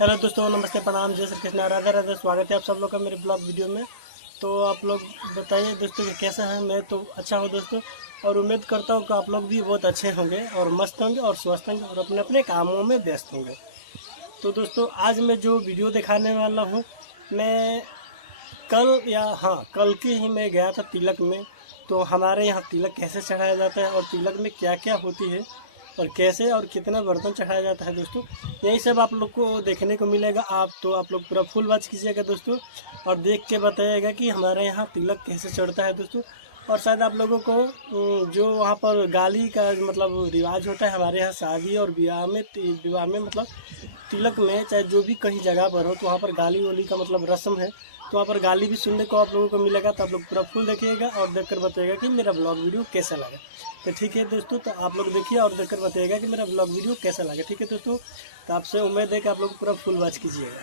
हेलो दोस्तों, नमस्ते, प्रणाम, जय श्री कृष्ण, राधे राधे। स्वागत है आप सब लोग का मेरे ब्लॉग वीडियो में। तो आप लोग बताइए दोस्तों कि कैसे हैं। मैं तो अच्छा हूं दोस्तों, और उम्मीद करता हूं कि आप लोग भी बहुत अच्छे होंगे और मस्त होंगे और स्वस्थ होंगे और अपने अपने कामों में व्यस्त होंगे। तो दोस्तों, आज मैं जो वीडियो दिखाने वाला हूँ, मैं कल के ही मैं गया था तिलक में। तो हमारे यहाँ तिलक कैसे चढ़ाया जाता है और तिलक में क्या क्या होती है और कैसे और कितना बर्तन चढ़ाया जाता है दोस्तों, यही सब आप लोग को देखने को मिलेगा। आप लोग पूरा फुल वॉच कीजिएगा दोस्तों, और देख के बताइएगा कि हमारे यहाँ तिलक कैसे चढ़ता है दोस्तों। और शायद आप लोगों को जो वहाँ पर गाली का मतलब रिवाज होता है हमारे यहाँ शादी और विवाह में मतलब तिलक में, चाहे जो भी कहीं जगह पर हो, तो वहाँ पर गाली वाली का मतलब रस्म है। तो वहाँ पर गाली भी सुनने को आप लोगों को मिलेगा। तो आप लोग पूरा फुल देखिएगा और देखकर बताइएगा कि मेरा ब्लॉग वीडियो कैसा लगा। तो ठीक है दोस्तों, तो आप लोग देखिए और देखकर बताइएगा कि मेरा ब्लॉग वीडियो कैसा लगा। ठीक है दोस्तों, तो आपसे उम्मीद है कि आप लोग पूरा फुल वॉच कीजिएगा।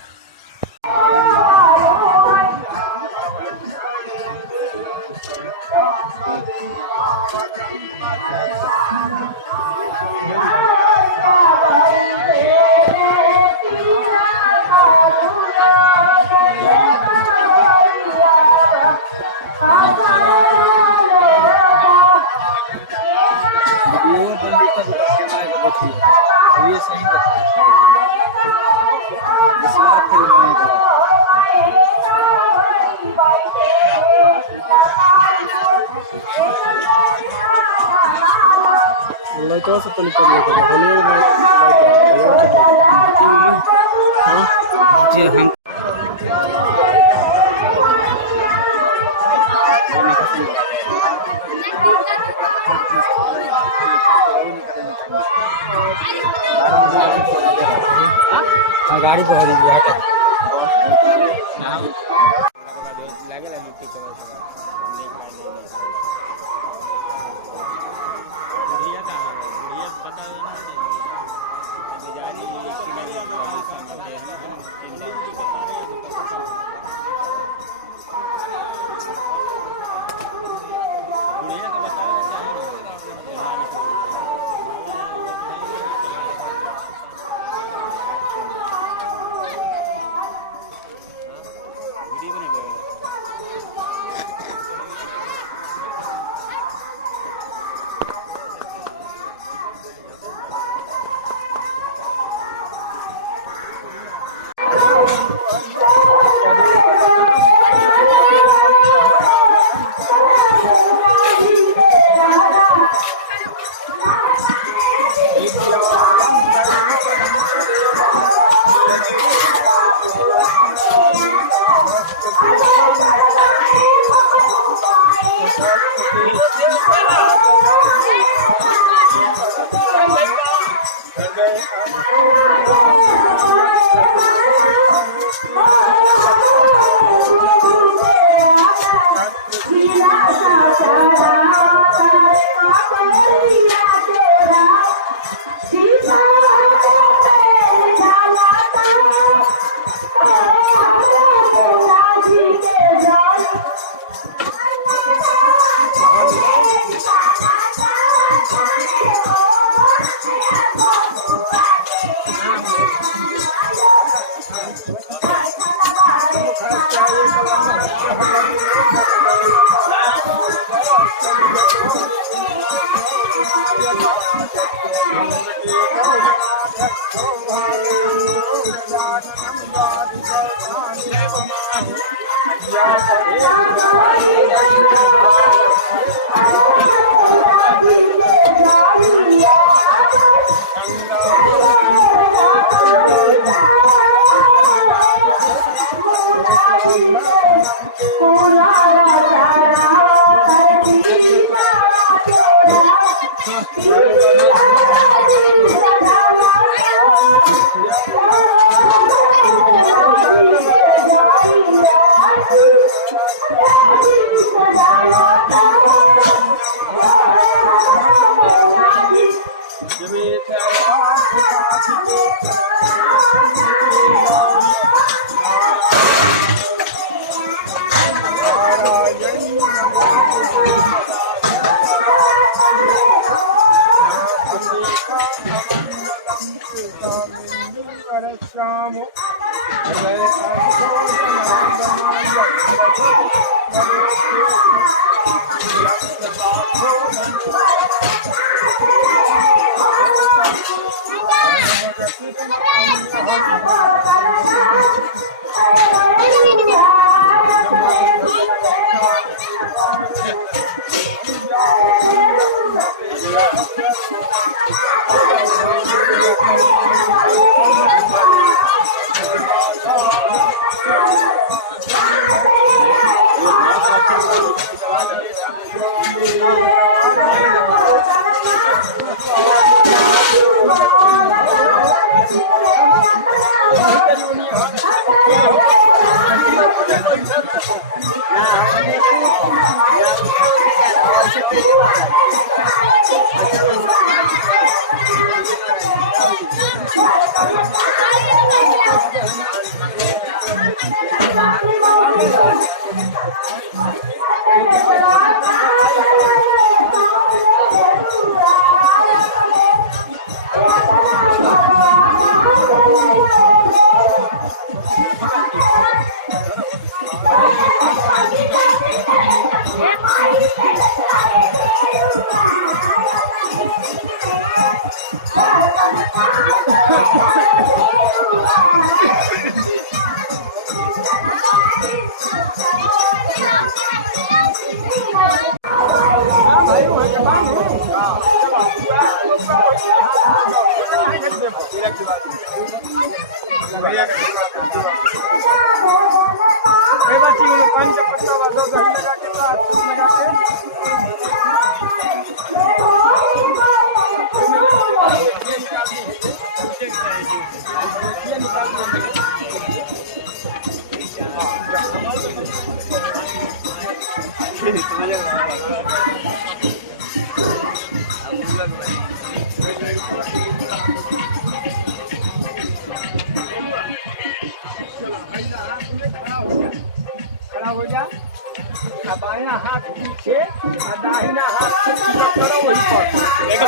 ये सही इस बार फिर लाइटों से तो निकल जी हम गाड़ी पर श्याम पानी का पत्ता दो दही लगा के लगा खड़ा हो जा, बायां हाथ पीछे, दाहिना हाथ करो वही पर